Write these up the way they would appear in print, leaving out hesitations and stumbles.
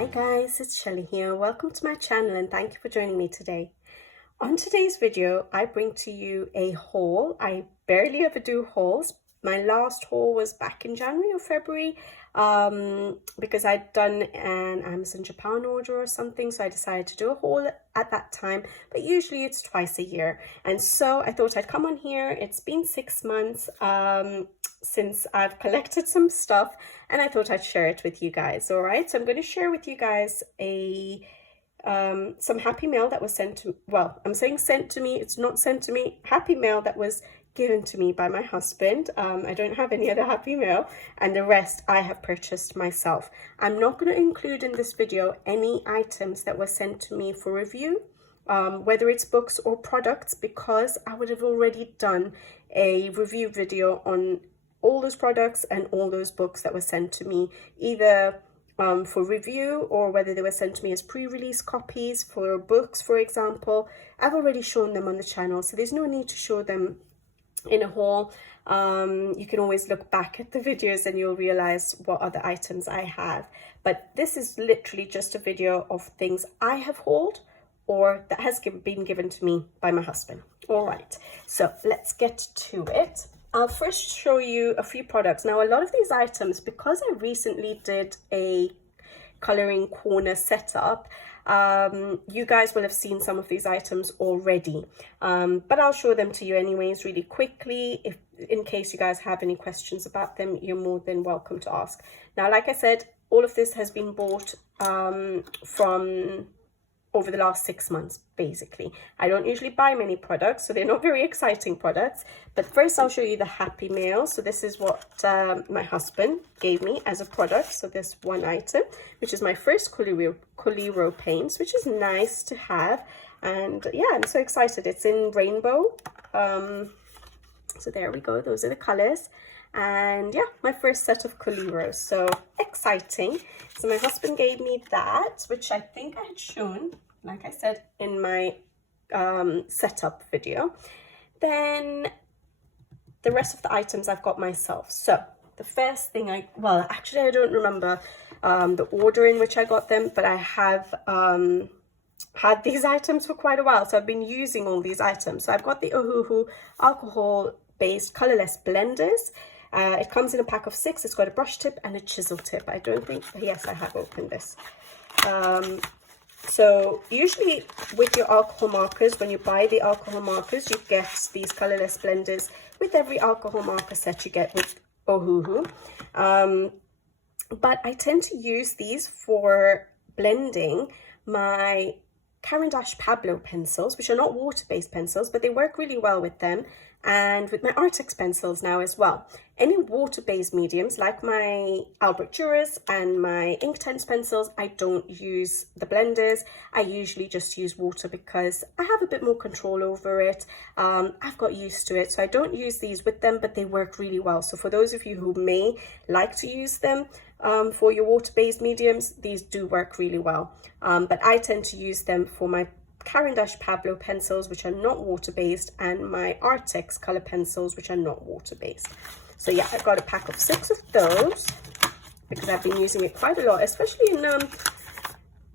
Hi guys, it's Shelly here. Welcome to my channel and thank you for joining me today. On today's video, I bring to you a haul. I barely ever do hauls. My last haul was back in January or February because I'd done an Amazon Japan order or something, so I decided to do a haul at that time, but usually it's twice a year. And so I thought I'd come on here. It's been 6 months since I've collected some stuff and I thought I'd share it with you guys. All right, so I'm going to share with you guys some happy mail that was sent to, well, I'm saying sent to me, it's not sent to me, happy mail that was given to me by my husband. I don't have any other happy mail, and the rest I have purchased myself. I'm not going to include in this video any items that were sent to me for review, whether it's books or products, because I would have already done a review video on all those products and all those books that were sent to me, either for review or whether they were sent to me as pre-release copies for books, for example. I've already shown them on the channel, so there's no need to show them in a haul. You can always look back at the videos and you'll realize what other items I have. But this is literally just a video of things I have hauled or that has been given to me by my husband. All right, so let's get to it. I'll first show you a few products. Now, a lot of these items, because I recently did a coloring corner setup, you guys will have seen some of these items already, but I'll show them to you anyways really quickly. If in case you guys have any questions about them, you're more than welcome to ask. Now, like I said, all of this has been bought from over the last 6 months, basically. I don't usually buy many products, so they're not very exciting products. But first, I'll show you the happy mail. So this is what my husband gave me as a product. So this one item, which is my first Coliro paints, which is nice to have. And yeah, I'm so excited. It's in rainbow. So there we go. Those are the colors. And yeah, my first set of Coliros, so exciting. So my husband gave me that, which I think I had shown, like I said, in my setup video. Then the rest of the items I've got myself. So the first thing well, actually I don't remember the order in which I got them, but I have had these items for quite a while, so I've been using all these items. So I've got the Ohuhu alcohol-based colorless blenders. It comes in a pack of 6. It's got a brush tip and a chisel tip. I don't think, yes, I have opened this. So usually with your alcohol markers, when you buy the alcohol markers, you get these colorless blenders with every alcohol marker set you get with Ohuhu. But I tend to use these for blending my Caran d'Ache Pablo pencils, which are not water-based pencils, but they work really well with them, and with my Artex pencils now as well. Any water-based mediums, like my Albrecht Duras and my Inktense pencils, I don't use the blenders. I usually just use water because I have a bit more control over it. I've got used to it, so I don't use these with them, but they work really well. So for those of you who may like to use them for your water-based mediums, these do work really well. But I tend to use them for my Caran d'Ache Pablo pencils, which are not water-based, and my Artex color pencils, which are not water-based. So yeah, I've got a pack of 6 of those because I've been using it quite a lot, especially in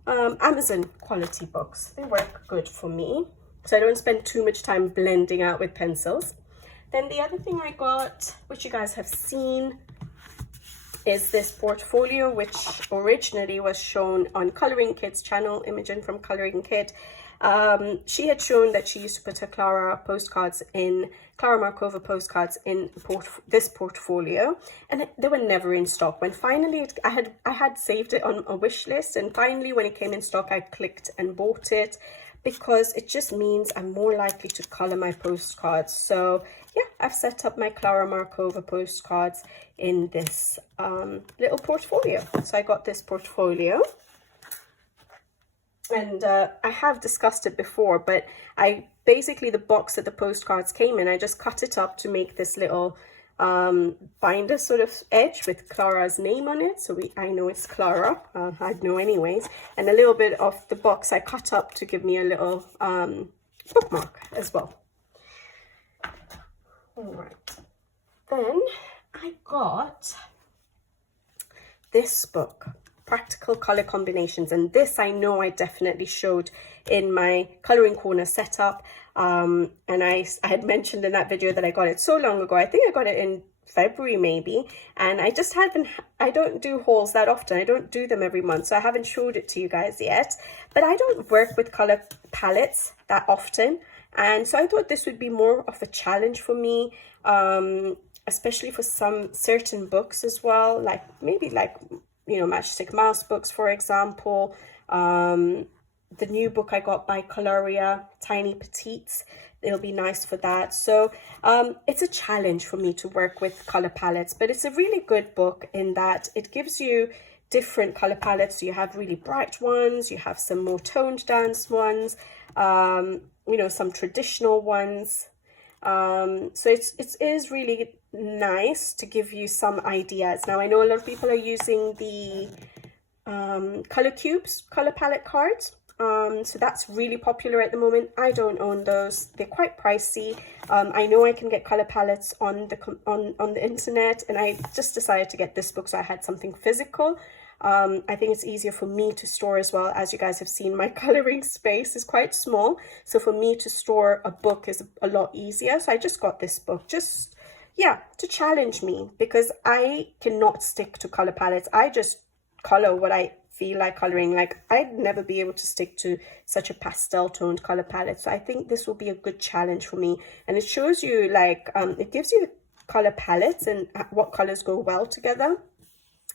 Amazon quality books. They work good for me, so I don't spend too much time blending out with pencils. Then the other thing I got, which you guys have seen, is this portfolio, which originally was shown on Coloring Kit's channel, Imogen from Coloring Kit. She had shown that she used to put her Clara Markova postcards in this portfolio, and they were never in stock. When finally I had saved it on a wish list, and finally when it came in stock, I clicked and bought it because it just means I'm more likely to color my postcards. So yeah, I've set up my Clara Markova postcards in this little portfolio. So I got this portfolio. And I have discussed it before, but basically the box that the postcards came in, I just cut it up to make this little binder sort of edge with Clara's name on it. So I know it's Clara, I'd know anyways. And a little bit of the box I cut up to give me a little bookmark as well. All right. Then I got this book. practical color combinations. And this I know I definitely showed in my coloring corner setup. And I had mentioned in that video that I got it so long ago. I think I got it in February maybe, and I just haven't, I don't do hauls that often. I don't do them every month, so I haven't showed it to you guys yet. But I don't work with color palettes that often, and so I thought this would be more of a challenge for me, especially for some certain books as well, like maybe like, you know, Matchstick Mouse books, for example. The new book I got by Clara, Tiny Petites, it'll be nice for that. So it's a challenge for me to work with color palettes, but it's a really good book in that it gives you different color palettes. So you have really bright ones, you have some more toned down ones, you know, some traditional ones. So it is really nice to give you some ideas. Now I know a lot of people are using the color cubes, color palette cards. So that's really popular at the moment. I don't own those. They're quite pricey. I know I can get color palettes on the internet, and I just decided to get this book so I had something physical. I think it's easier for me to store as well. As you guys have seen, my coloring space is quite small, so for me to store a book is a lot easier. So I just got this book, just, yeah, to challenge me, because I cannot stick to color palettes. I just color what I feel like coloring. Like, I'd never be able to stick to such a pastel toned color palette. So I think this will be a good challenge for me. And it shows you, like, it gives you the color palettes and what colors go well together,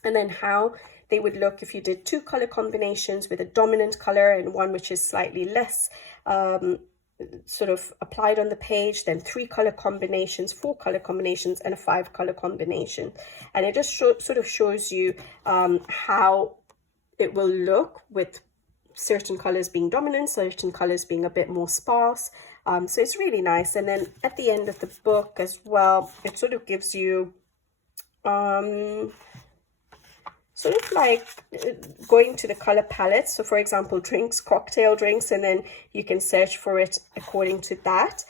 and then how they would look if you did two color combinations with a dominant color and one which is slightly less sort of applied on the page, then 3 color combinations, 4 color combinations, and a 5 color combination. And it just sort of shows you how it will look with certain colors being dominant, certain colors being a bit more sparse. So it's really nice. And then at the end of the book as well, it sort of gives you sort of like going to the color palette. So for example, drinks, cocktail drinks, and then you can search for it according to that.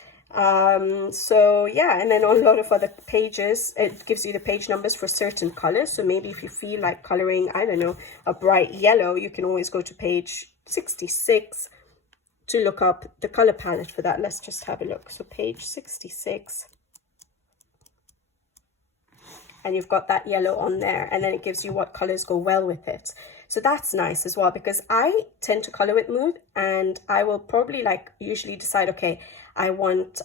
So yeah, and then on a lot of other pages, it gives you the page numbers for certain colors. So maybe if you feel like coloring, I don't know, a bright yellow, you can always go to page 66 to look up the color palette for that. Let's just have a look. So page 66. And you've got that yellow on there, and then it gives you what colors go well with it. So that's nice as well, because I tend to color with mood, and I will probably like usually decide, okay, I want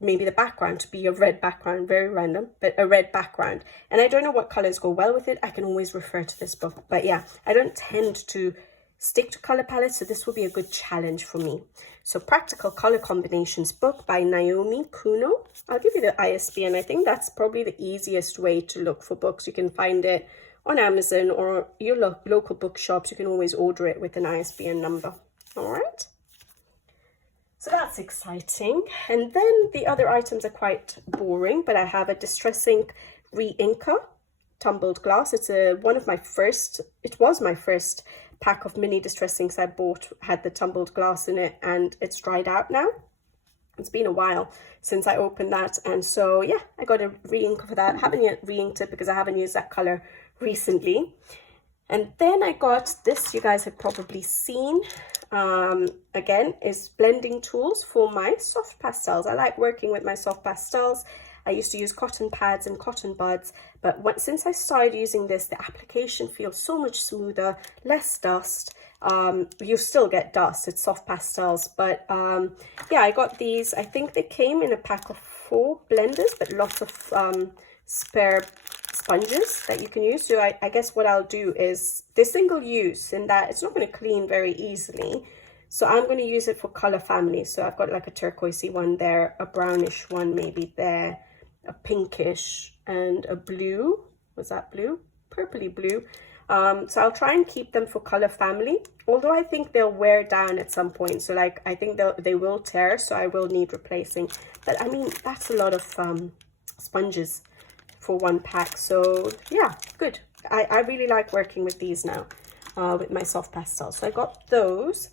maybe the background to be a red background, very random, but a red background. And I don't know what colors go well with it. I can always refer to this book. But yeah, I don't tend to stick to color palettes, so this will be a good challenge for me. So Practical Color Combinations book by Naomi Kuno. I'll give you the ISBN. I think that's probably the easiest way to look for books. You can find it on Amazon or your local bookshops. You can always order it with an ISBN number. All right. So that's exciting. And then the other items are quite boring, but I have a Distress Ink Re-Inker tumbled glass. It's it was my first pack of mini Distress Inks I bought, had the tumbled glass in it, and it's dried out now. It's been a while since I opened that, and so yeah, I got a re-ink for that. I haven't yet re-inked it because I haven't used that color recently. And then I got this, you guys have probably seen, again, is blending tools for my soft pastels. I like working with my soft pastels. I used to use cotton pads and cotton buds, but since I started using this, the application feels so much smoother, less dust. You still get dust, it's soft pastels, but yeah, I got these. I think they came in a pack of 4 blenders, but lots of spare sponges that you can use. So I guess what I'll do is, they're single use in that it's not going to clean very easily. So I'm going to use it for color families. So I've got like a turquoisey one there, a brownish one maybe there, a pinkish, and a blue. Was that blue? Purpley blue. So I'll try and keep them for color family, although I think they'll wear down at some point. So like, I think they will tear, so I will need replacing. But I mean, that's a lot of sponges for one pack. So yeah, good. I really like working with these now with my soft pastels. So I got those.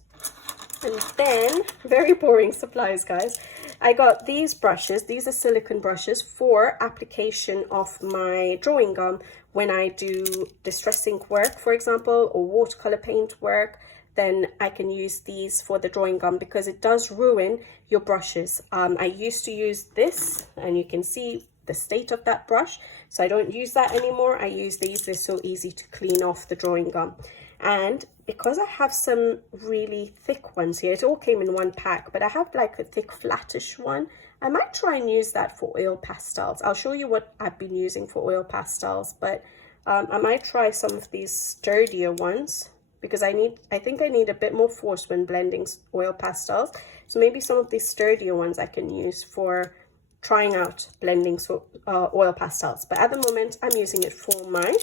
And then, very boring supplies, guys. I got these brushes. These are silicone brushes for application of my drawing gum when I do distressing work, for example, or watercolor paint work. Then I can use these for the drawing gum because it does ruin your brushes. I used to use this, and you can see the state of that brush, so I don't use that anymore. I use these. They're so easy to clean off the drawing gum. And because I have some really thick ones here, it all came in one pack, but I have like a thick flattish one. I might try and use that for oil pastels. I'll show you what I've been using for oil pastels, but I might try some of these sturdier ones because I think I need a bit more force when blending oil pastels. So maybe some of these sturdier ones I can use for trying out blending oil pastels. But at the moment, I'm using it for my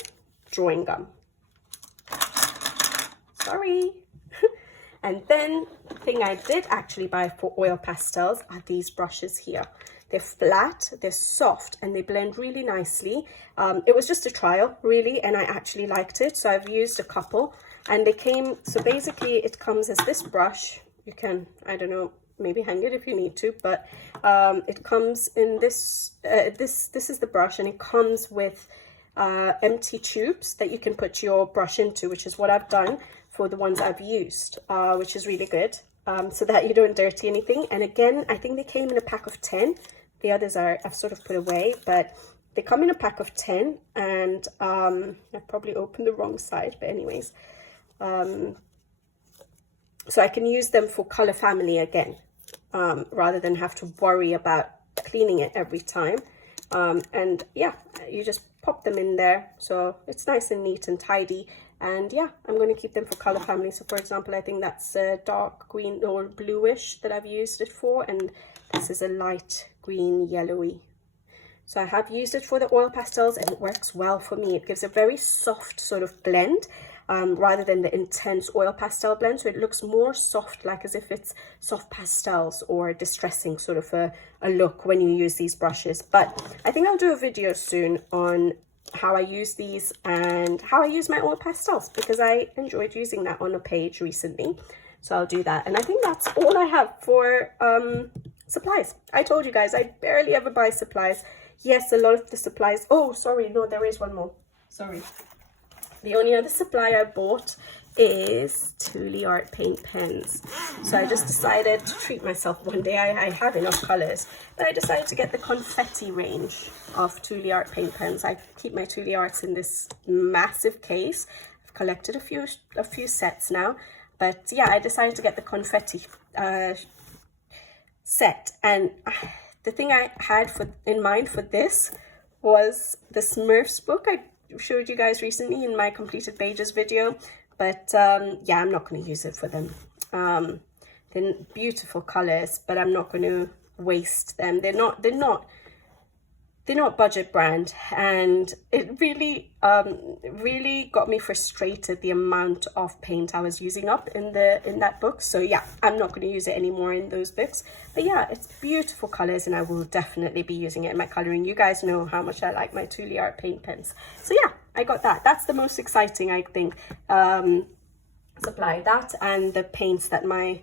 drawing gum. Sorry. And then the thing I did actually buy for oil pastels are these brushes here. They're flat, they're soft, and they blend really nicely. It was just a trial, really, and I actually liked it. So I've used a couple, and they came, so basically it comes as this brush. You can, I don't know, maybe hang it if you need to, but it comes in this, this is the brush, and it comes with empty tubes that you can put your brush into, which is what I've done for the ones I've used, which is really good, so that you don't dirty anything. And again, I think they came in a pack of 10. The others I've sort of put away, but they come in a pack of 10, and I probably opened the wrong side, but anyways, so I can use them for color family again, rather than have to worry about cleaning it every time. And yeah, you just pop them in there, so it's nice and neat and tidy. And yeah, I'm going to keep them for color family. So for example, I think that's a dark green or bluish that I've used it for, and this is a light green yellowy. So I have used it for the oil pastels, and it works well for me. It gives a very soft sort of blend, rather than the intense oil pastel blend. So it looks more soft, like as if it's soft pastels or distressing sort of a look when you use these brushes. But I think I'll do a video soon on how I use these and how I use my oil pastels, because I enjoyed using that on a page recently. So I'll do that. And I think that's all I have for supplies. I told you guys, I barely ever buy supplies. Yes, a lot of the supplies. Oh, sorry. No, there is one more. Sorry. The only other supply I bought is Tuli art paint pens. So I just decided to treat myself one day. I have enough colors, but I decided to get the confetti range of Tuli art paint pens. I keep my Tuli arts in this massive case. I've collected a few sets now, but yeah, I decided to get the confetti set. And the thing I had in mind for this was the Smurfs book I showed you guys recently in my completed pages video. But yeah, I'm not going to use it for them. They're beautiful colors, but I'm not going to waste them. They're not budget brand, and it really got me frustrated, the amount of paint I was using up in that book. So yeah, I'm not going to use it anymore in those books. But yeah, it's beautiful colors, and I will definitely be using it in my coloring. You guys know how much I like my Tuli art paint pens. So yeah, I got that. That's the most exciting, I think, supply. That and the paints that my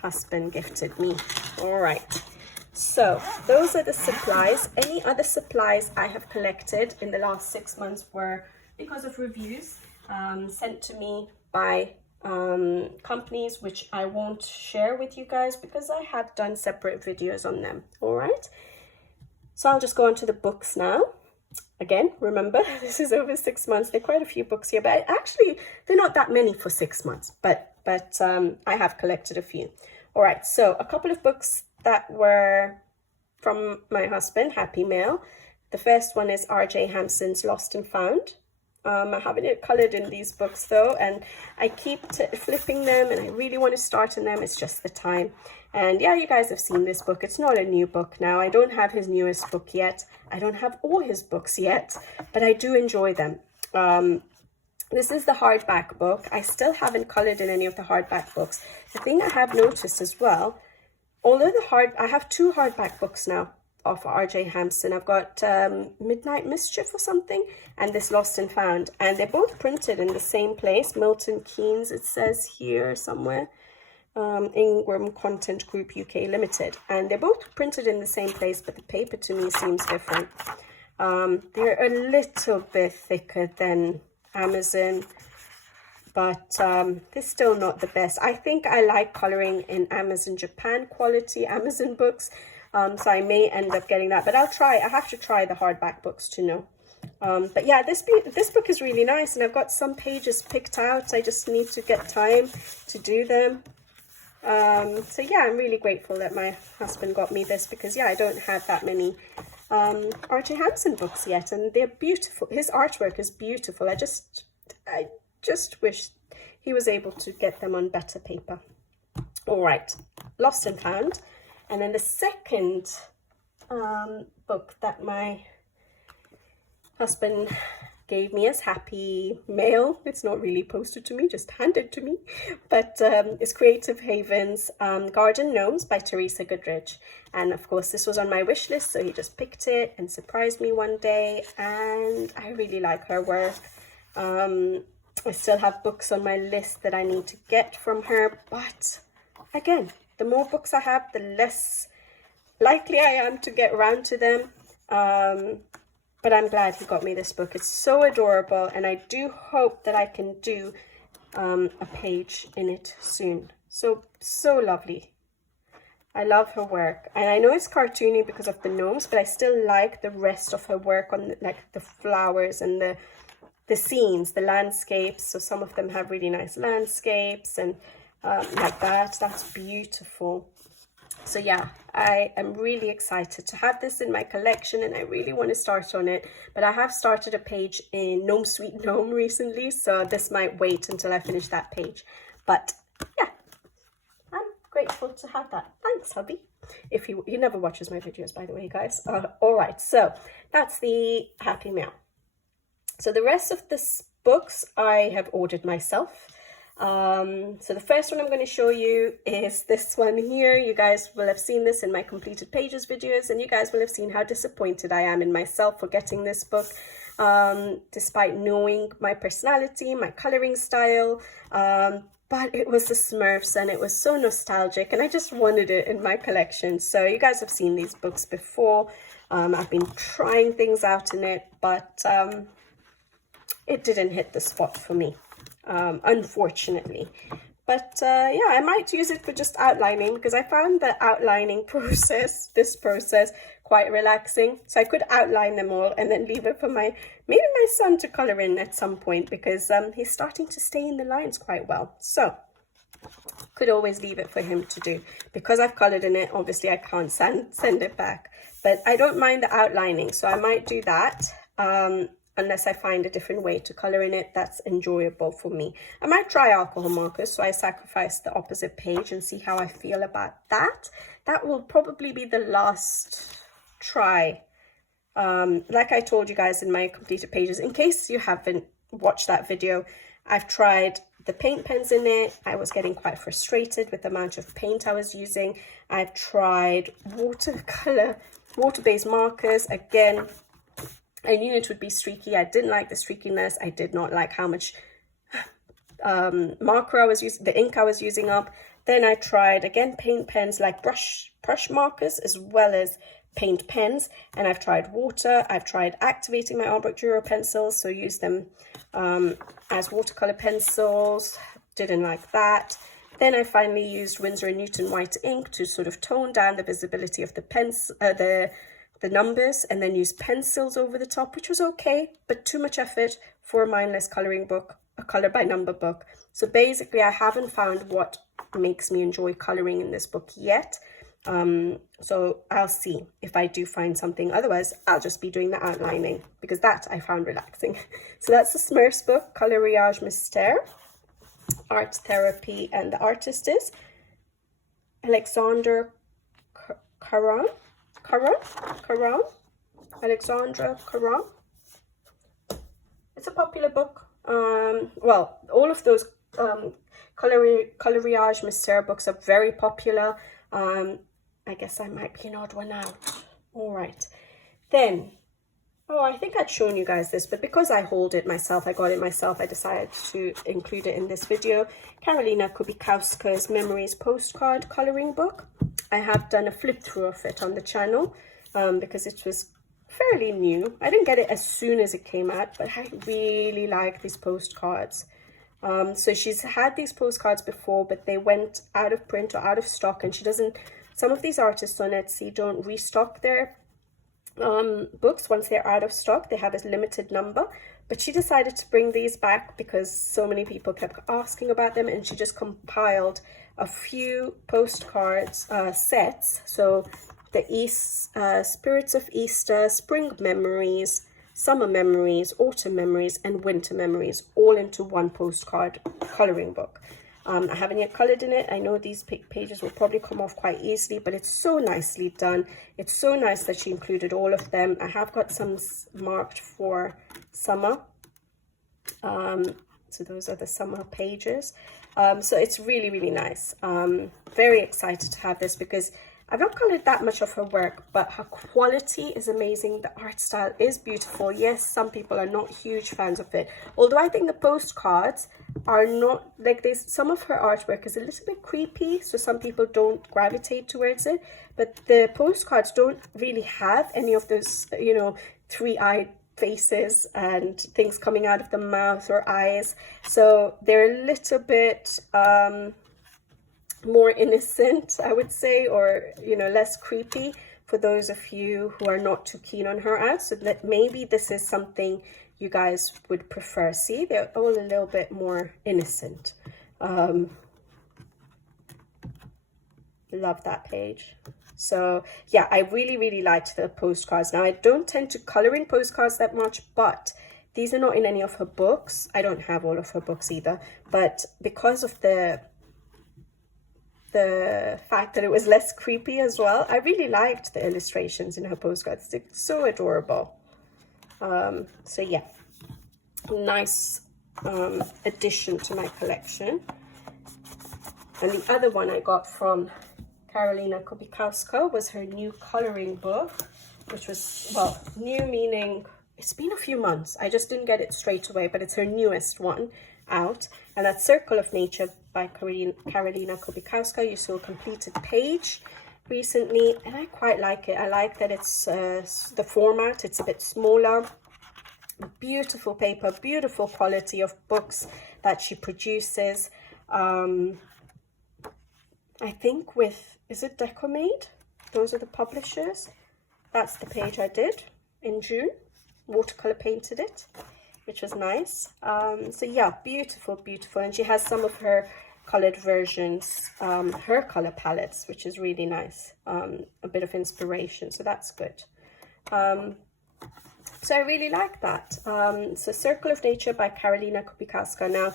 husband gifted me. All right. So those are the supplies. Any other supplies I have collected in the last 6 months were because of reviews sent to me by companies, which I won't share with you guys because I have done separate videos on them. All right. So I'll just go on to the books now. Again, remember, this is over 6 months. There are quite a few books here, but actually they're not that many for 6 months, but I have collected a few. All right, so a couple of books that were from my husband, Happy Mail. The first one is R.J. Hampson's Lost and Found. I haven't it colored in these books though, and I keep flipping them, and I really want to start in them. It's just the time. And yeah, you guys have seen this book. It's not a new book now. I don't have his newest book yet. I don't have all his books yet, but I do enjoy them. This is the hardback book. I still haven't colored in any of the hardback books. The thing I have noticed as well, although I have 2 hardback books now of R.J. Hampson. I've got Midnight Mischief or something, and this Lost and Found, and they're both printed in the same place, Milton Keynes, it says here somewhere. Ingram Content Group UK Limited, and they're both printed in the same place, but the paper to me seems different. They're a little bit thicker than Amazon, but they're still not the best. I think I like coloring in Amazon Japan quality Amazon books, so I may end up getting that, but I'll try. I have to try the hardback books to know. But yeah, this book is really nice, and I've got some pages picked out. I just need to get time to do them. So yeah, I'm really grateful that my husband got me this, because yeah, I don't have that many R.J. Hampson books yet, and they're beautiful. His artwork is beautiful. I just wish he was able to get them on better paper. All right, Lost and Found. And then the second book that my husband gave me as happy mail, it's not really posted to me, just handed to me, but it's Creative Haven's Garden Gnomes by Teresa Goodrich. And of course this was on my wish list, so he just picked it and surprised me one day, and I really like her work. I still have books on my list that I need to get from her, but again, the more books I have, the less likely I am to get around to them. But I'm glad he got me this book. It's so adorable, and I do hope that I can do a page in it soon. So lovely. I love her work, and I know it's cartoony because of the gnomes, but I still like the rest of her work on like the flowers and the scenes, the landscapes. So some of them have really nice landscapes and like that. That's beautiful. So yeah, I am really excited to have this in my collection, and I really want to start on it. But I have started a page in Gnome Sweet Gnome recently, so this might wait until I finish that page. But yeah, I'm grateful to have that. Thanks, hubby. If he never watches my videos, by the way, guys. All right, so that's the Happy Mail. So the rest of the books I have ordered myself. So the first one I'm going to show you is this one here. You guys will have seen this in my completed pages videos, and you guys will have seen how disappointed I am in myself for getting this book, despite knowing my personality, my coloring style. But it was the Smurfs, and it was so nostalgic, and I just wanted it in my collection. So you guys have seen these books before. I've been trying things out in it, but it didn't hit the spot for me. Unfortunately, but yeah, I might use it for just outlining, because I found the outlining process, this process, quite relaxing. So I could outline them all and then leave it for maybe my son to color in at some point, because he's starting to stay in the lines quite well. So could always leave it for him to do. Because I've colored in it, obviously I can't send it back, but I don't mind the outlining, so I might do that. Unless I find a different way to color in it that's enjoyable for me. I might try alcohol markers, so I sacrifice the opposite page and see how I feel about that. That will probably be the last try. Like I told you guys in my completed pages, in case you haven't watched that video, I've tried the paint pens in it. I was getting quite frustrated with the amount of paint I was using. I've tried water-based markers. Again, I knew it would be streaky. I didn't like the streakiness. I did not like how much marker I was using, the ink I was using up. Then I tried, again, paint pens like brush markers as well as paint pens. And I've tried water. I've tried activating my Art Duro pencils, so use them as watercolor pencils. Didn't like that. Then I finally used Winsor & Newton white ink to sort of tone down the visibility of the pens, the numbers, and then use pencils over the top, which was okay, but too much effort for a mindless coloring book, a color by number book. So basically I haven't found what makes me enjoy coloring in this book yet. So I'll see if I do find something. Otherwise I'll just be doing the outlining, because that I found relaxing. So that's the Smurfs book, Coloriage Mystère, Art Therapy, and the artist is Alexandra Caron. Alexandra Caron. It's a popular book. Well, all of those Coloriage Mystère books are very popular. I guess I might be an odd one out. All right. Then Oh, I think I'd shown you guys this, but because I hold it myself, I got it myself, I decided to include it in this video. Karolina Kubikowska's Memories Postcard Coloring Book. I have done a flip through of it on the channel because it was fairly new. I didn't get it as soon as it came out, but I really like these postcards. So she's had these postcards before, but they went out of print or out of stock, and she doesn't, some of these artists on Etsy don't restock their books once they're out of stock. They have a limited number, but she decided to bring these back because so many people kept asking about them, and she just compiled a few postcards sets. So the Spirits of Easter, Spring Memories, Summer Memories, Autumn Memories, and Winter Memories, all into one postcard coloring book. I haven't yet colored in it. I know these pages will probably come off quite easily, but it's so nicely done. It's so nice that she included all of them. I have got some marked for summer. So those are the summer pages. So it's really, really nice. Very excited to have this because I've not colored that much of her work, but her quality is amazing. The art style is beautiful. Yes, some people are not huge fans of it. Although I think the postcards are not, like, there's some of her artwork is a little bit creepy, so some people don't gravitate towards it. But the postcards don't really have any of those, you know, three-eyed faces and things coming out of the mouth or eyes. So they're a little bit more innocent, I would say, or, you know, less creepy for those of you who are not too keen on her art. So that maybe this is something you guys would prefer. See, they're all a little bit more innocent. Love that page. So yeah, I really, really liked the postcards. Now, I don't tend to color in postcards that much, but these are not in any of her books. I don't have all of her books either, but because of the fact that it was less creepy as well, I really liked the illustrations in her postcards. They're so adorable. So yeah, nice addition to my collection. And the other one I got from Karolina Kubikowska was her new coloring book, which was, well, new meaning it's been a few months. I just didn't get it straight away, but it's her newest one out, and that's Circle of Nature by Karolina Kubikowska. You saw a completed page recently, and I quite like it. I like that it's the format, it's a bit smaller. Beautiful paper, beautiful quality of books that she produces. I think with, is it Decomade? Those are the publishers. That's the page I did in June. Watercolor painted it, which was nice. So yeah, beautiful, beautiful. And she has some of her colored versions, her color palettes, which is really nice. A bit of inspiration, so that's good. So I really like that. So Circle of Nature by Karolina Kubikowska. Now,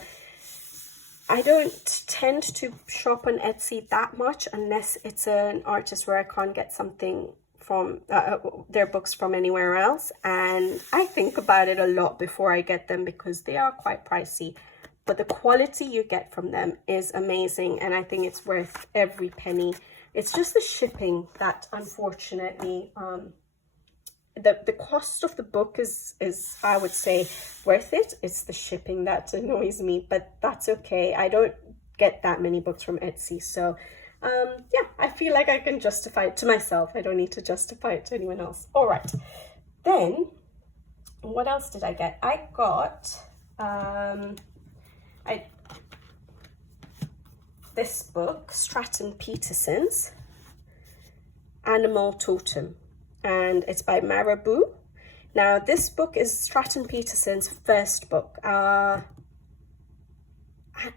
I don't tend to shop on Etsy that much unless it's an artist where I can't get something from their books from anywhere else, and I think about it a lot before I get them because they are quite pricey, but the quality you get from them is amazing, and I think it's worth every penny. It's just the shipping that unfortunately the cost of the book is I would say worth it. It's the shipping that annoys me, but that's okay. I don't get that many books from Etsy, so yeah, I feel like I can justify it to myself. I don't need to justify it to anyone else. All right, then what else did I get? I got this book, Stratton Peterson's Animal Totem, and it's by Marova. Now, this book is Stratton Peterson's first book.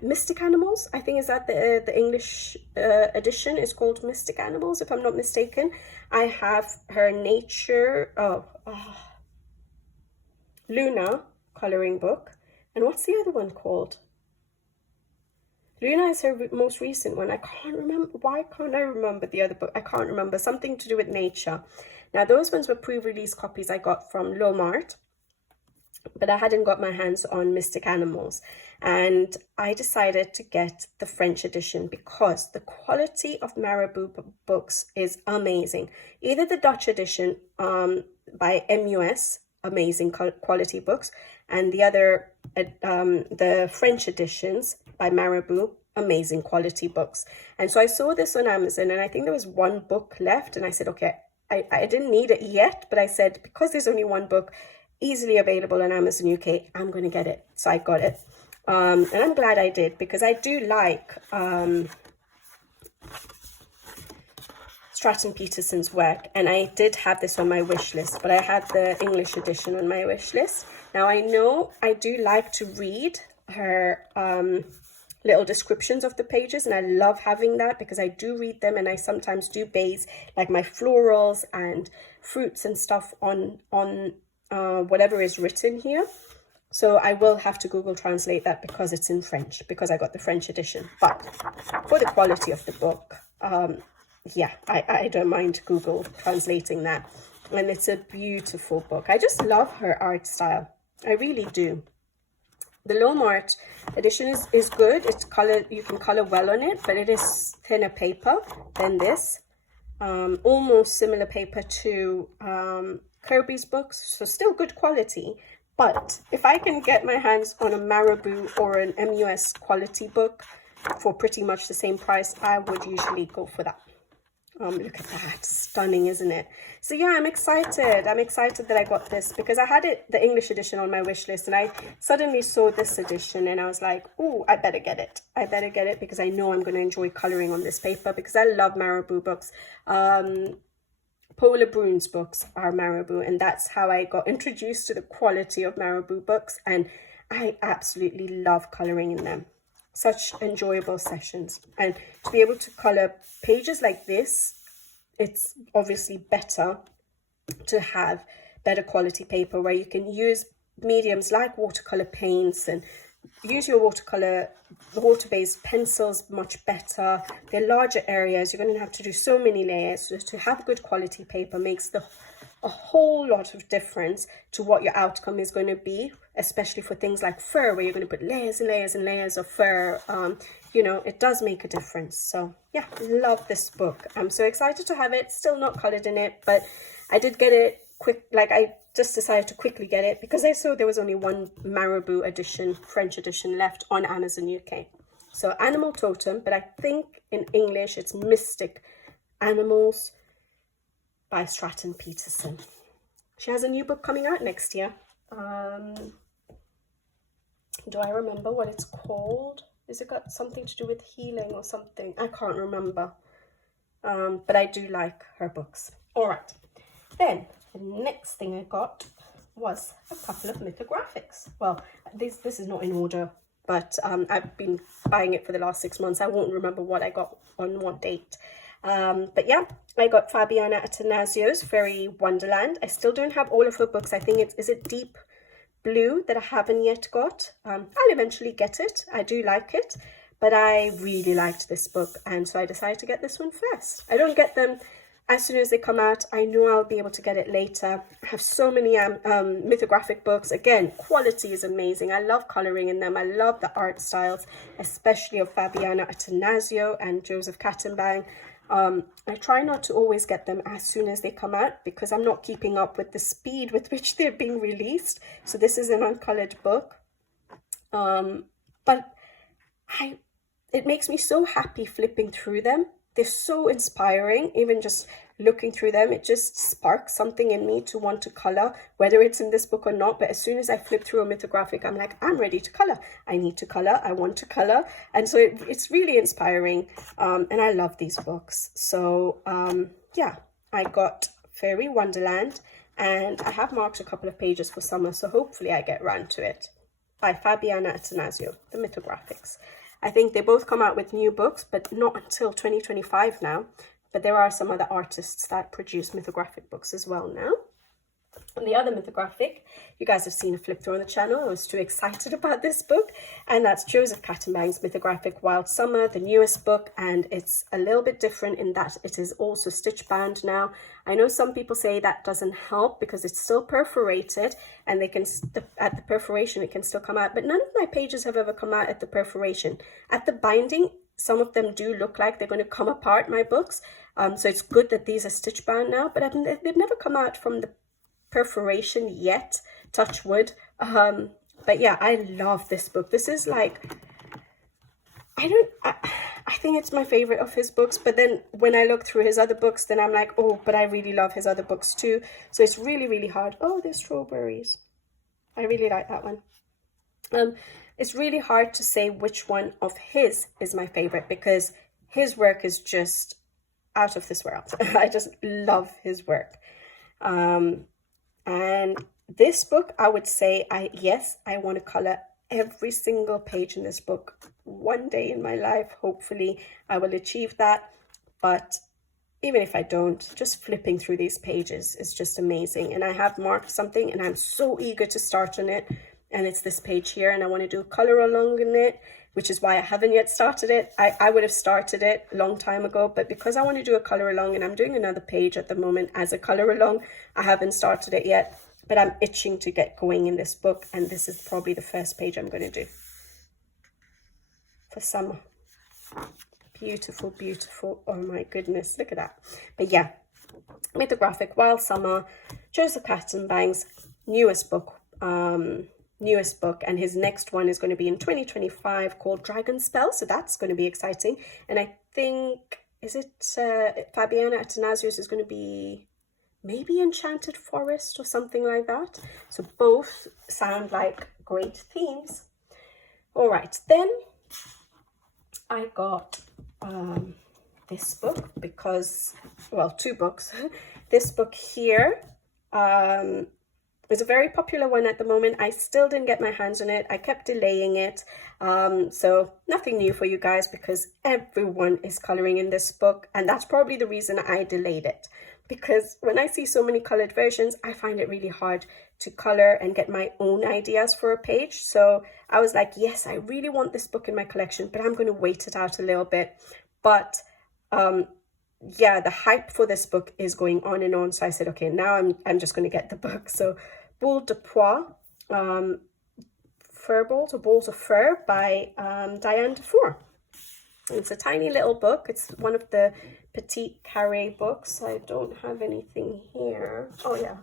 Mystic Animals, I think, is that the English edition is called Mystic Animals, if I'm not mistaken. I have her Nature, Luna coloring book. And what's the other one called? Luna is her most recent one. I can't remember. Why can't I remember the other book? I can't remember. Something to do with nature. Now, those ones were pre-release copies I got from Lomart, but I hadn't got my hands on Mystic Animals. And I decided to get the French edition because the quality of Marova books is amazing. Either the Dutch edition by MUS, amazing quality books. And the other, the French editions by Marabou, amazing quality books. And so I saw this on Amazon, and I think there was one book left, and I said, okay, I didn't need it yet, but I said, because there's only one book easily available on Amazon UK, I'm going to get it. So I got it. And I'm glad I did, because I do like Stratton Peterson's work, and I did have this on my wish list, but I had the English edition on my wish list. Now I know I do like to read her little descriptions of the pages, and I love having that because I do read them, and I sometimes do base like my florals and fruits and stuff on whatever is written here. So I will have to Google translate that because it's in French, because I got the French edition. But for the quality of the book, yeah, I don't mind Google translating that. And it's a beautiful book. I just love her art style. I really do. The Loam Art edition is good. It's colored, you can color well on it, but it is thinner paper than this. Almost similar paper to Kirby's books, so still good quality. But if I can get my hands on a Marabou or an MUS quality book for pretty much the same price, I would usually go for that. Look at that, stunning, isn't it? So yeah, I'm excited that I got this, because I had the English edition on my wish list, and I suddenly saw this edition and I was like, oh, I better get it because I know I'm going to enjoy coloring on this paper, because I love Marabou books. Paula Brune's books are Marabou, and that's how I got introduced to the quality of Marabou books, and I absolutely love coloring in them. Such enjoyable sessions. And to be able to color pages like this, it's obviously better to have better quality paper where you can use mediums like watercolor paints and use your water-based pencils much better. They're larger areas. You're going to have to do so many layers. So to have good quality paper makes a whole lot of difference to what your outcome is going to be, especially for things like fur, where you're going to put layers and layers and layers of fur. You know, it does make a difference. So yeah, love this book. I'm so excited to have it. Still not colored in it, but I did get it quick. Like, I just decided to quickly get it because I saw there was only one Marabou edition, French edition left on Amazon UK. So Animal Totem, but I think in English it's Mystic Animals by Stratton Peterson. She has a new book coming out next year. Do I remember what it's called? Is it got something to do with healing or something? I can't remember. But I do like her books. All right. Then the next thing I got was a couple of mythographics. Well, this is not in order, but I've been buying it for the last 6 months. I won't remember what I got on what date. But yeah, I got Fabiana Attanasio's Fairy Wonderland. I still don't have all of her books. I think is it Deep Blue that I haven't yet got. I'll eventually get it. I do like it, but I really liked this book, and so I decided to get this one first. I don't get them as soon as they come out. I know I'll be able to get it later. I have so many mythographic books. Again, quality is amazing. I love coloring in them. I love the art styles, especially of Fabiana Attanasio and Joseph Kattenbang. I try not to always get them as soon as they come out because I'm not keeping up with the speed with which they're being released. So this is an uncolored book. But it makes me so happy flipping through them. They're so inspiring. Even just looking through them, it just sparks something in me to want to color, whether it's in this book or not. But as soon as I flip through a mythographic, I'm like, I'm ready to color. I need to color. I want to color. And so it's really inspiring. And I love these books. So yeah, I got Fairy Wonderland, and I have marked a couple of pages for summer. So hopefully I get round to it, by Fabiana Attanasio, the mythographics. I think they both come out with new books, but not until 2025 now. But there are some other artists that produce mythographic books as well now. And the other mythographic, you guys have seen a flip through on the channel. I was too excited about this book. And that's Joseph Kattenbang's mythographic Wild Summer, the newest book. And it's a little bit different in that it is also stitch bound now. I know some people say that doesn't help because it's still perforated, and they can at the perforation it can still come out. But none of my pages have ever come out at the perforation. At the binding, some of them do look like they're going to come apart, my books. So it's good that these are stitch bound now, but they've never come out from the perforation yet, touch wood. But yeah, I love this book. This is like, I think it's my favorite of his books, but then when I look through his other books, then I'm like, oh, but I really love his other books too. So it's really, really hard. Oh, there's strawberries. I really like that one. It's really hard to say which one of his is my favorite, because his work is just out of this world. I just love his work. And this book, I would say, yes, I want to color every single page in this book. One day in my life, hopefully I will achieve that. But even if I don't, just flipping through these pages is just amazing. And I have marked something and I'm so eager to start on it. And it's this page here, and I want to do a color along in it, which is why I haven't yet started it. I would have started it a long time ago, but because I want to do a color along, and I'm doing another page at the moment as a color along, I haven't started it yet, but I'm itching to get going in this book, and this is probably the first page I'm going to do for summer. Beautiful, beautiful. Oh my goodness, look at that. But yeah, Mythographic, Wild Summer, Joseph Katzenbang's newest book, and his next one is going to be in 2025 called Dragon Spell, so that's going to be exciting. And I think, is it Fabiana Athanasios is going to be maybe Enchanted Forest or something like that. So both sound like great themes. All right, then I got this book because, well, two books. This book here is a very popular one at the moment. I still didn't get my hands on it. I kept delaying it. So nothing new for you guys, because everyone is coloring in this book. And that's probably the reason I delayed it. Because when I see so many colored versions, I find it really hard to color and get my own ideas for a page. So I was like, yes, I really want this book in my collection, but I'm going to wait it out a little bit. But yeah, the hype for this book is going on and on. So I said, okay, now I'm just going to get the book. So Boule de Pois, Fur Balls or Balls of Fur by Diane Dufour. It's a tiny little book. It's one of the Petite Carré books. I don't have anything here. Oh yeah,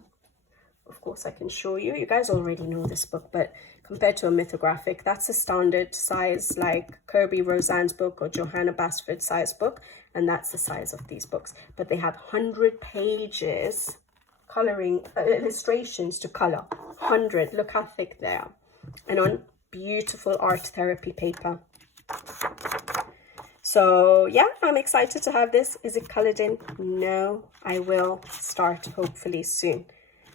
of course I can show you. You guys already know this book, but compared to a mythographic, that's a standard size, like Kirby Roseanne's book or Johanna Basford's size book, and that's the size of these books. But they have 100 pages coloring illustrations to color. 100. Look how thick they are, and on beautiful art therapy paper. So yeah, I'm excited to have this. Is it colored in? No, I will start hopefully soon.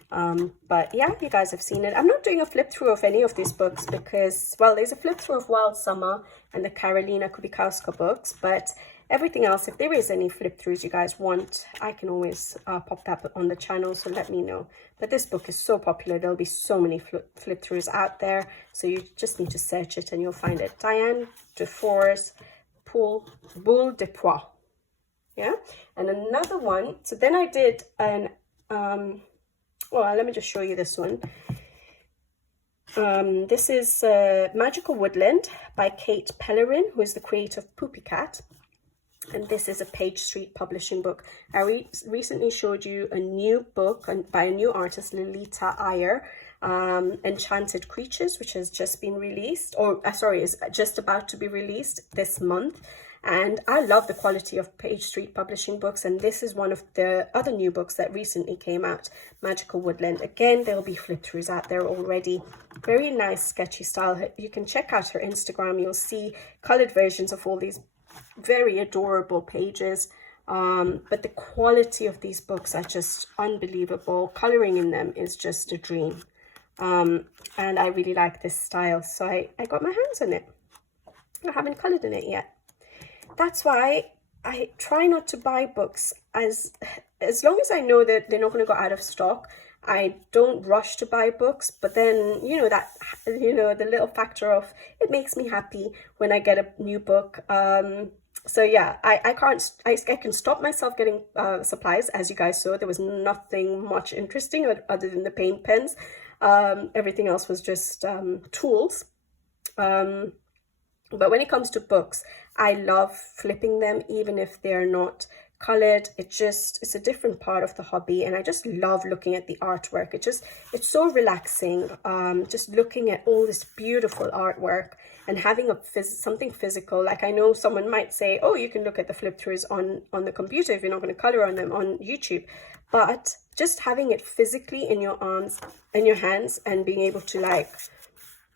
But yeah, you guys have seen it. I'm not doing a flip through of any of these books because, well, there's a flip through of Wild Summer and the Karolina Kubikowska books, but everything else, if there is any flip throughs you guys want, I can always pop that on the channel, so let me know. But this book is so popular, there'll be so many flip throughs out there, so you just need to search it and you'll find it. Diane Dufour's Boule de Pois. Yeah, and another one, so then I did an well, let me just show you this one. This is Magical Woodland by Kate Pellerin, who is the creator of Poopy Cat. And this is a Page Street publishing book. I recently showed you a new book by a new artist, Lolita Iyer, Enchanted Creatures, which has just been released, or sorry, is just about to be released this month. And I love the quality of Page Street publishing books, and this is one of the other new books that recently came out, Magical Woodland. Again, there'll be flip throughs out there already. Very nice sketchy style. You can check out her Instagram. You'll see colored versions of all these very adorable pages. But the quality of these books are just unbelievable. Coloring in them is just a dream. And I really like this style, so I got my hands on it. I haven't colored in it yet. That's why I try not to buy books as long as I know that they're not going to go out of stock. I don't rush to buy books, but then the little factor of it makes me happy when I get a new book. So yeah, I can stop myself getting supplies. As you guys saw, there was nothing much interesting other than the paint pens. Everything else was just tools. But when it comes to books, I love flipping them, even if they're not colored. It's a different part of the hobby, and I just love looking at the artwork. It's so relaxing, just looking at all this beautiful artwork and having something physical. Like, I know someone might say, oh, you can look at the flip throughs on the computer if you're not going to color on them on YouTube, but just having it physically in your arms, in your hands, and being able to like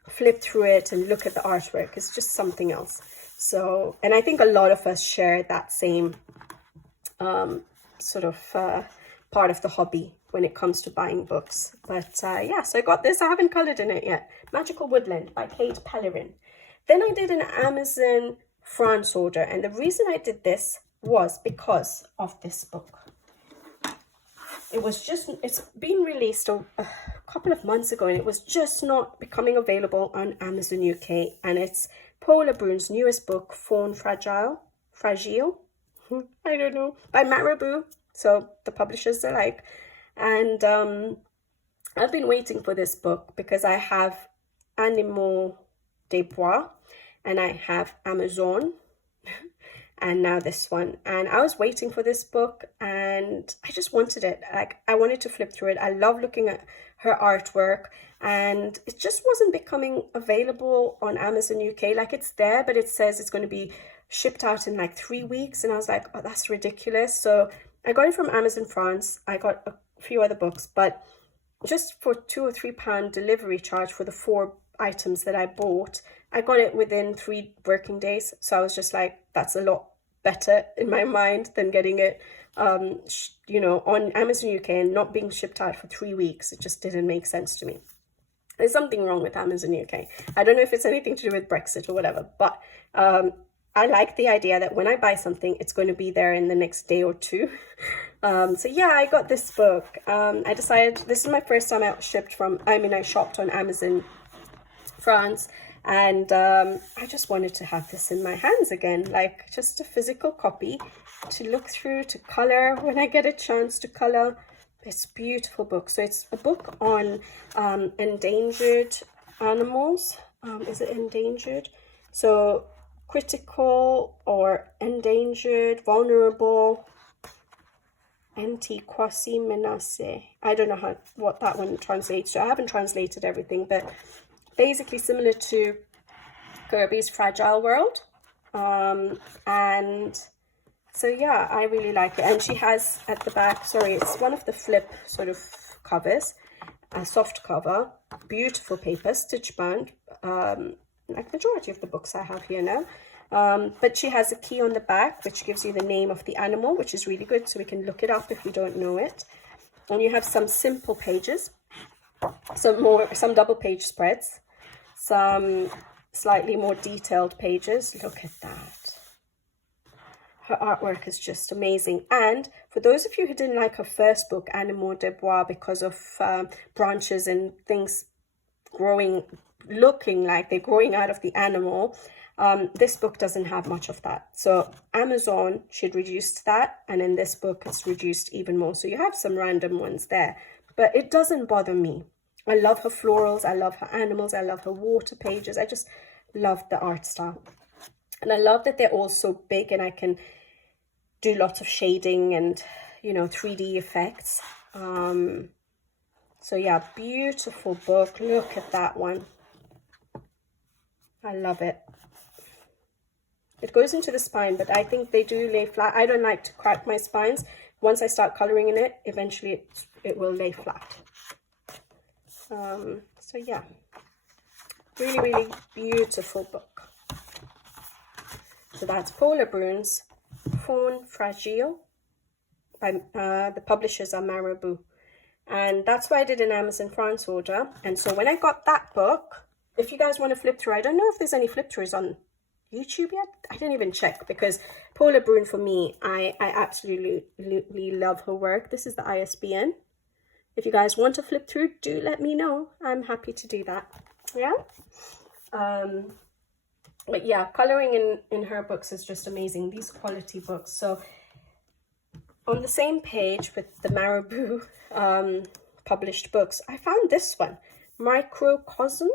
flip through it and look at the artwork is just something else. So, and I think a lot of us share that same sort of part of the hobby when it comes to buying books. But yeah, so I got this. I haven't colored in it yet. Magical Woodland by Kate Pellerin. Then I did an Amazon France order, and the reason I did this was because of this book. It's been released a couple of months ago, and it was just not becoming available on Amazon UK, and it's Paula Brun's newest book, Faune Fragile, I don't know, by Marova, so the publishers are like, and I've been waiting for this book because I have Animaux des Bois, and I have Amazon, and now this one. And I was waiting for this book, and I just wanted it. Like, I wanted to flip through it. I love looking at her artwork, and it just wasn't becoming available on Amazon UK. Like, it's there, but it says it's going to be shipped out in like 3 weeks, and I was like, oh, that's ridiculous. So I got it from Amazon France. I got a few other books, but just for £2 or £3 delivery charge for the 4 items that I bought, I got it within 3 working days. So I was just like, that's a lot better in my mind than getting it you know, on Amazon UK and not being shipped out for 3 weeks. It just didn't make sense to me. There's something wrong with Amazon UK. I don't know if it's anything to do with Brexit or whatever, but I like the idea that when I buy something, it's going to be there in the next day or 2. So yeah, I got this book. I decided, this is my first time I shopped on Amazon France, and I just wanted to have this in my hands again, like just a physical copy to look through, to color when I get a chance to color. It's a beautiful book. So it's a book on endangered animals. Is it endangered? So critical or endangered, vulnerable, anti-quasi menace. I don't know what that one translates to. I haven't translated everything, but basically similar to Kirby's Fragile World. And so yeah, I really like it. And she has at the back, sorry, it's one of the flip sort of covers, a soft cover, beautiful paper, stitch bound, like majority of the books I have here now. But she has a key on the back which gives you the name of the animal, which is really good, so we can look it up if we don't know it. And you have some simple pages, some double page spreads, some slightly more detailed pages. Look at that. Her artwork is just amazing. And for those of you who didn't like her first book, Animaux des Bois, because of branches and things looking like they're growing out of the animal, this book doesn't have much of that. So Amazon should reduce that, and in this book it's reduced even more. So you have some random ones there, but it doesn't bother me. I love her florals, I love her animals, I love her water pages. I just love the art style. And I love that they're all so big and I can do lots of shading and, you know, 3D effects. So yeah, beautiful book. Look at that one. I love it. It goes into the spine, but I think they do lay flat. I don't like to crack my spines. Once I start coloring in it, eventually it will lay flat. So yeah, really, really beautiful book. So that's Paula Brun's Faune Fragile. By the publishers are Marova. And that's why I did an Amazon France order. And so when I got that book, if you guys want to flip through, I don't know if there's any flip throughs on YouTube yet. I didn't even check, because Paula Brun, for me, I absolutely love her work. This is the ISBN. If you guys want to flip through, do let me know. I'm happy to do that. Yeah. But yeah, coloring in her books is just amazing. These quality books. So on the same page with the Marova published books, I found this one, Microcosm.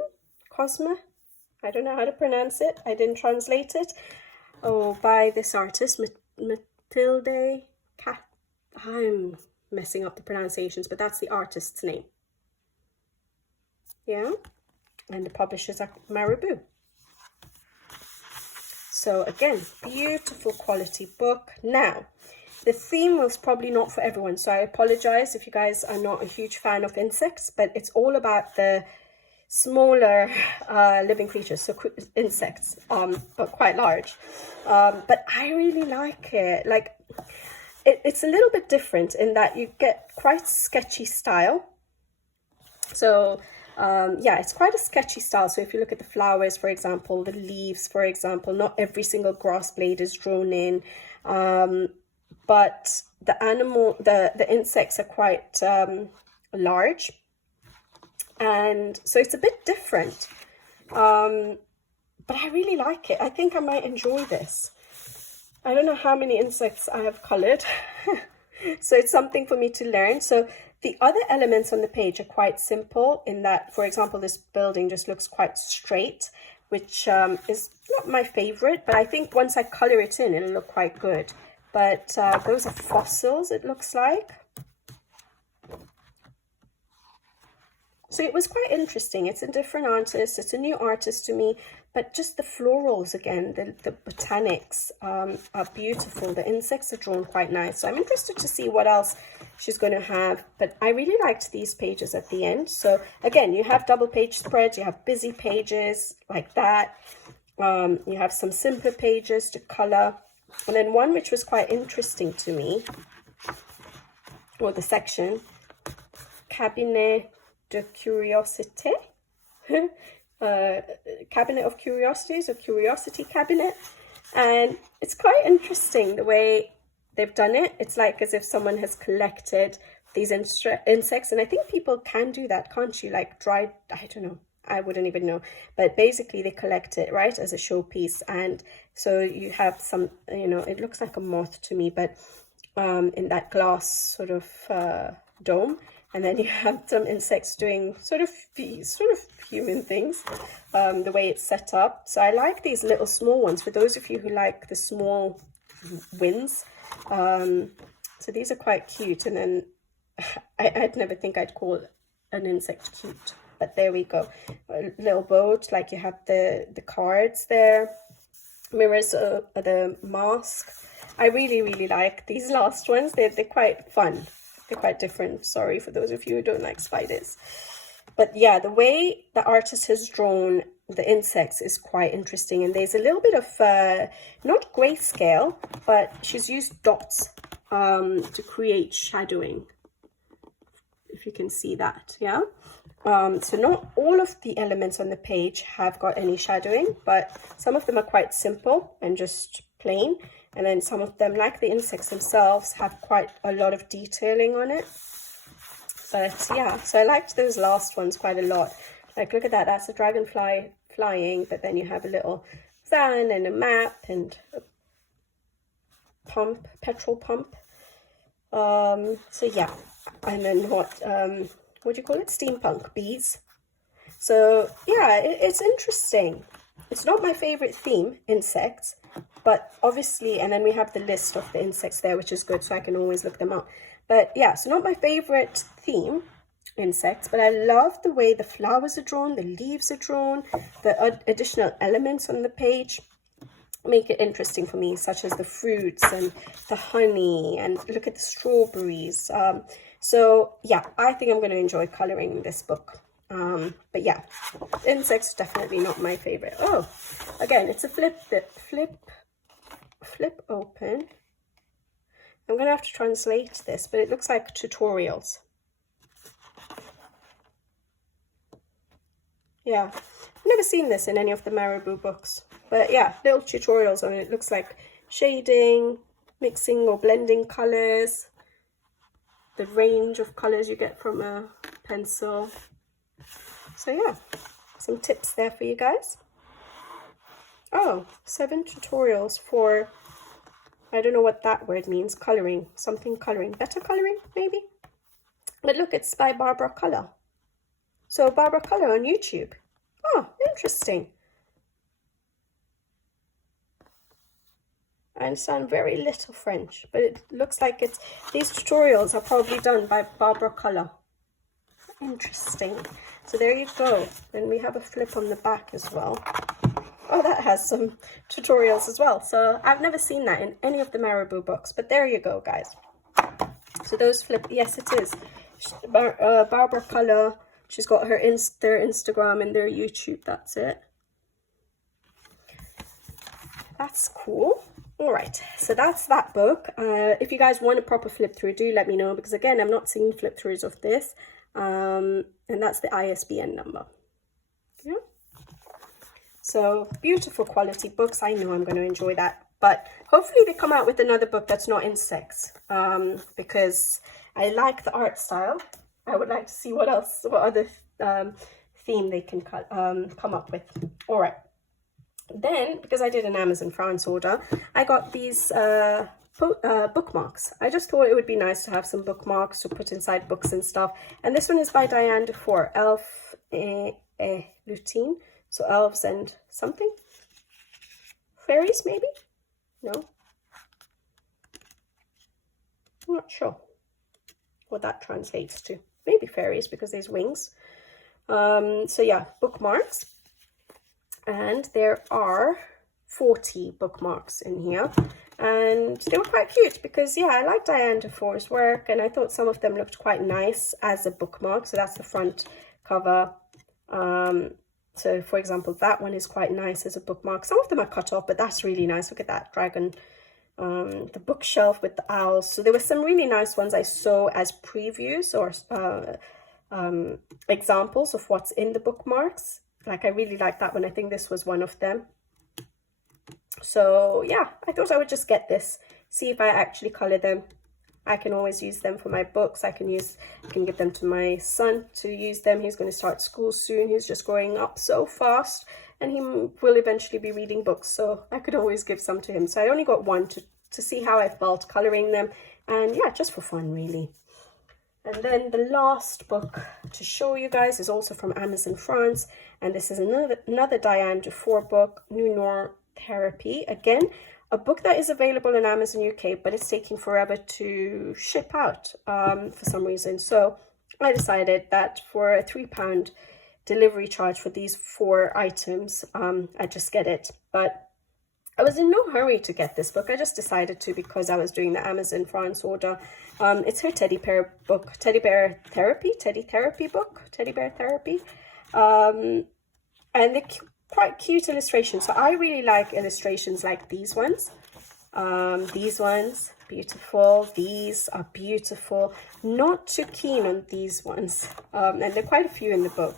I don't know how to pronounce it. I didn't translate it. Oh, by this artist, Mathilde I'm messing up the pronunciations, but that's the artist's name. Yeah, and the publishers are Marova. So again, beautiful quality book. Now, the theme was probably not for everyone, so I apologize if you guys are not a huge fan of insects, but it's all about the smaller living creatures, so insects, but quite large. But I really like it. Like, it's a little bit different in that you get quite sketchy style. So yeah, it's quite a sketchy style. So if you look at the flowers, for example, the leaves, for example, not every single grass blade is drawn in, but the insects are quite large, and so it's a bit different, but I really like it. I think I might enjoy this. I don't know how many insects I have colored, so it's something for me to learn. So the other elements on the page are quite simple in that, for example, this building just looks quite straight, which is not my favorite, but I think once I color it in, it'll look quite good. But those are fossils, it looks like. So it was quite interesting. It's a different artist, it's a new artist to me, but just the florals again, the botanics are beautiful. The insects are drawn quite nice. So I'm interested to see what else she's going to have. But I really liked these pages at the end. So again, you have double page spreads, you have busy pages like that. You have some simpler pages to color. And then one which was quite interesting to me, or the section, Cabinet de Curiosité, Cabinet of Curiosities, or Curiosity Cabinet. And it's quite interesting the way they've done it. It's like as if someone has collected these insects, and I think people can do that, can't you? Like dried, I don't know, I wouldn't even know, but basically they collect it, right, as a showpiece. And so you have some, you know, it looks like a moth to me, but in that glass sort of dome. And then you have some insects doing sort of human things, the way it's set up. So I like these little small ones, for those of you who like the small wins. So these are quite cute. And then I'd never think I'd call an insect cute, but there we go. A little boat, like you have the cards there, mirrors, the mask. I really like these last ones. They're quite fun. They're quite different. Sorry for those of you who don't like spiders. But yeah, the way the artist has drawn the insects is quite interesting. And there's a little bit of, not grayscale, but she's used dots to create shadowing. If you can see that, yeah. So not all of the elements on the page have got any shadowing, but some of them are quite simple and just plain. And then some of them, like the insects themselves, have quite a lot of detailing on it. But yeah, so I liked those last ones quite a lot. Like, look at that, that's a dragonfly flying, but then you have a little van and a map and a pump, petrol pump. So yeah, and then what do you call it? Steampunk bees. So yeah, it's interesting. It's not my favorite theme, insects, but obviously, and then we have the list of the insects there, which is good, so I can always look them up. But yeah, so not my favorite theme, insects, but I love the way the flowers are drawn, the leaves are drawn, the additional elements on the page make it interesting for me, such as the fruits and the honey, and look at the strawberries. So yeah, I think I'm going to enjoy coloring this book. But yeah, insects definitely not my favorite. Oh, again, it's a flip open. I'm gonna have to translate this, but it looks like tutorials. Yeah, I've never seen this in any of the Marova books, but yeah, little tutorials on it. It looks like shading, mixing or blending colors, the range of colors you get from a pencil. So yeah, some tips there for you guys. Oh, 7 tutorials for, I don't know what that word means, coloring, something coloring, better coloring maybe? But look, it's by Barbara Color. So Barbara Color on YouTube. Oh, interesting. I understand very little French, but it looks like it's, these tutorials are probably done by Barbara Color. Interesting. So there you go. Then we have a flip on the back as well. Oh, that has some tutorials as well. So I've never seen that in any of the Marabou books, but there you go, guys. So those flip, yes, it is. Barbara Color. She's got her their Instagram and their YouTube. That's it. That's cool. All right, so that's that book. If you guys want a proper flip through, do let me know, because again, I'm not seeing flip throughs of this. And that's the ISBN number. Yeah. So beautiful quality books. I know I'm going to enjoy that, but hopefully they come out with another book that's not insects, because I like the art style. I would like to see what other theme they can come up with. All right. Then, because I did an Amazon France order, I got these bookmarks. I just thought it would be nice to have some bookmarks to put inside books and stuff. And this one is by Diane Dufour, Elf et Lutine. So elves and something. Fairies, maybe? No. I'm not sure what that translates to. Maybe fairies, because there's wings. So yeah, bookmarks. And there are 40 bookmarks in here. And they were quite cute because, yeah, I like Diane Dufour's work. And I thought some of them looked quite nice as a bookmark. So that's the front cover. So, for example, that one is quite nice as a bookmark. Some of them are cut off, but that's really nice. Look at that dragon. The bookshelf with the owls. So there were some really nice ones I saw as previews or examples of what's in the bookmarks. Like, I really like that one. I think this was one of them. So yeah, I thought I would just get this, see if I actually color them. I can always use them for my books. I can give them to my son to use them. He's going to start school soon. He's just growing up so fast, and he will eventually be reading books. So I could always give some to him. So I only got one to see how I felt coloring them, and yeah, just for fun, really. And then the last book to show you guys is also from Amazon France, and this is another Diane Dufour book, New Therapy. Again, a book that is available in Amazon UK, but it's taking forever to ship out for some reason. So I decided that for a £3 delivery charge for these 4 items, I'd just get it. But I was in no hurry to get this book. I just decided to because I was doing the Amazon France order. It's her teddy bear book, teddy bear therapy book. And the quite cute illustrations. So I really like illustrations like these ones. These ones, beautiful. These are beautiful. Not too keen on these ones. And there are quite a few in the book.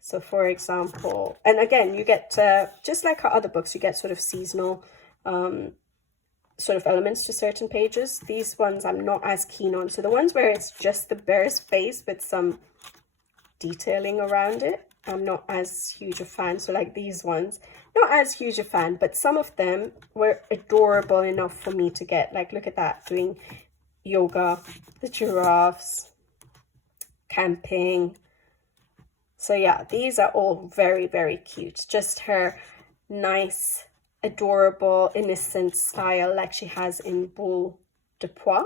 So for example, and again, you get, just like her other books, you get sort of seasonal sort of elements to certain pages. These ones I'm not as keen on. So the ones where it's just the bear's face with some detailing around it, I'm not as huge a fan. So like these ones, not as huge a fan, but some of them were adorable enough for me to get. Like, look at that, doing yoga, the giraffes, camping. So yeah, these are all very, very cute. Just her nice, adorable, innocent style like she has in Boule de Poix.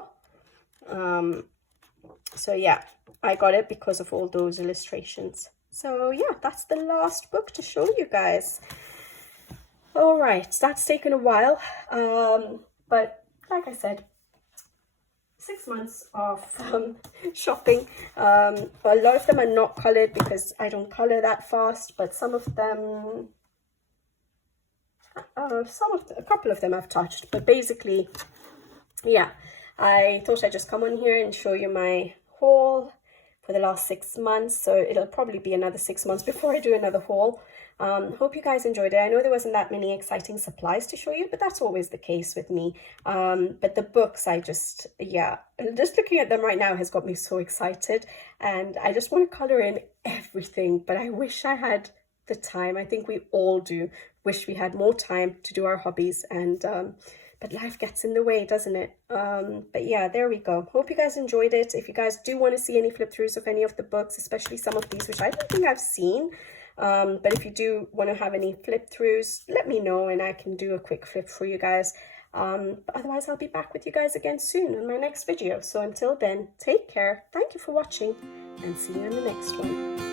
So yeah, I got it because of all those illustrations. So yeah, that's the last book to show you guys. All right, that's taken a while, but like I said, 6 months of shopping. A lot of them are not colored because I don't color that fast, but some of them, a couple of them I've touched. But basically, yeah, I thought I'd just come on here and show you my haul for the last 6 months. So it'll probably be another 6 months before I do another haul. Hope you guys enjoyed it. I know there wasn't that many exciting supplies to show you, but that's always the case with me. But the books, just looking at them right now has got me so excited, and I just want to color in everything, but I wish I had the time. I think we all do wish we had more time to do our hobbies, and but life gets in the way, doesn't it? But yeah, there we go. Hope you guys enjoyed it. If you guys do want to see any flip throughs of any of the books, especially some of these, which I don't think I've seen, but if you do want to have any flip throughs, let me know and I can do a quick flip for you guys. But otherwise, I'll be back with you guys again soon in my next video. So until then, take care. Thank you for watching and see you in the next one.